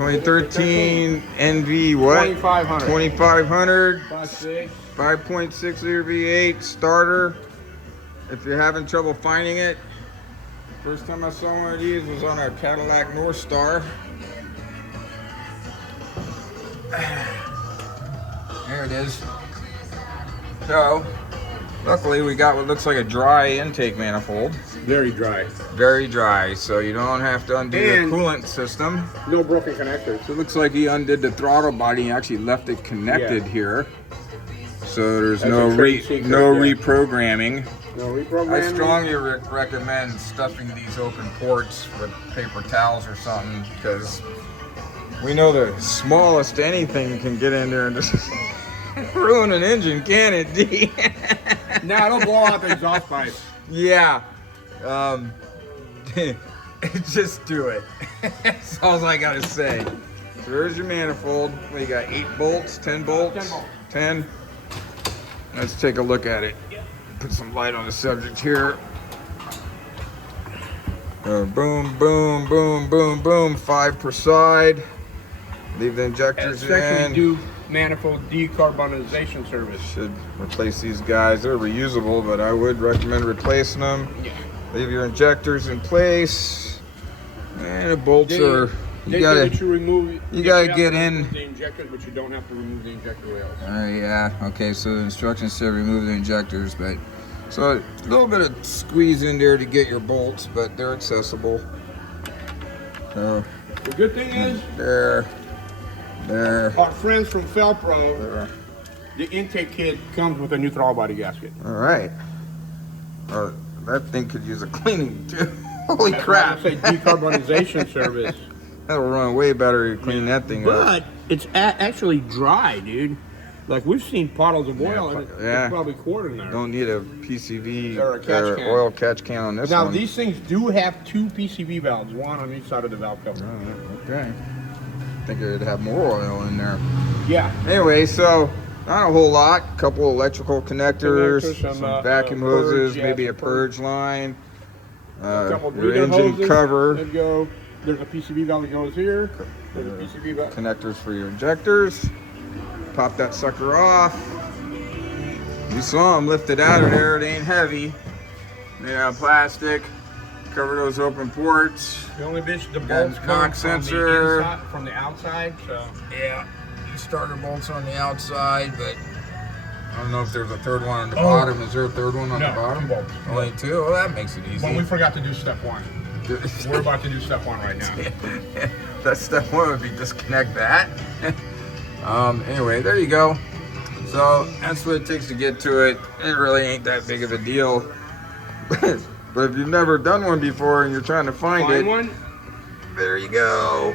2013 NV what? 2500. 2500. 5.6. 5.6 liter V8 starter. If you're having trouble finding it, first time I saw one of these was on a Cadillac North Star. There it is. So, luckily we got what looks like a dry intake manifold. Very dry. Very dry, so you don't have to undo And the coolant system. no broken connectors. So it looks like he undid the throttle body and actually left it connected here. So there's That's no a trade secret, reprogramming. No reprogramming. I strongly recommend stuffing these open ports with paper towels or something, because we know the smallest anything can get in there and just ruin an engine, can it, D? Nah, don't blow out the exhaust pipe. Yeah. Just do it. That's all I gotta say. So there's your manifold. We got 8 bolts, 10 bolts? 10 bolts. 10. Let's take a look at it. Put some light on the subject here. Boom, boom, boom, boom, boom. 5 per side. Leave the injectors Especially in. do manifold decarbonization service. Should replace these guys. They're reusable, but I would recommend replacing them. Yeah. Leave your injectors in place. And the bolts are. You gotta get in. The injectors, but you don't have to remove the injector rails. Yeah. Okay. So the instructions say remove the injectors, but so a little bit of squeeze in there to get your bolts, but they're accessible. So The good thing is, there. our friends from Felpro, the intake kit comes with a new throttle body gasket. All right. That thing could use a cleaning too. Holy That's crap! why I say decarbonization service. That'll run way better to clean that thing up. But it's actually dry, dude. Like we've seen puddles of oil, and yeah. it's probably quarter in there. Don't need a PCV Or a catch can. oil catch can on this Now one. these things do have 2 PCV valves, one on each side of the valve cover. Okay. I think it'd have more oil in there. Yeah. Anyway, so not a whole lot. A couple electrical connectors, some vacuum hoses, purge, maybe yeah, a purge line. A couple Your breather engine hoses cover. that go. There's a PCV valve that goes here. There's a PCV valve. Connectors for your injectors. Pop that sucker off. You saw them lift it out of there. It ain't heavy. Made out of plastic. Cover those open ports. The only bitch, the Got bolts a come knock sensor. from the outside, so. Yeah, starter bolts on the outside, but I don't know if there's a third one on the Oh. bottom. Is there a third one on No, the bottom? 2 bolts. Only 2? Well, that makes it easy. Well, we forgot to do step 1. We're about to do step 1 right now. That step 1 would be disconnect that. Anyway, there you go. So that's what it takes to get to it. It really ain't that big of a deal. But if you've never done one before and you're trying to find it, one? there you go.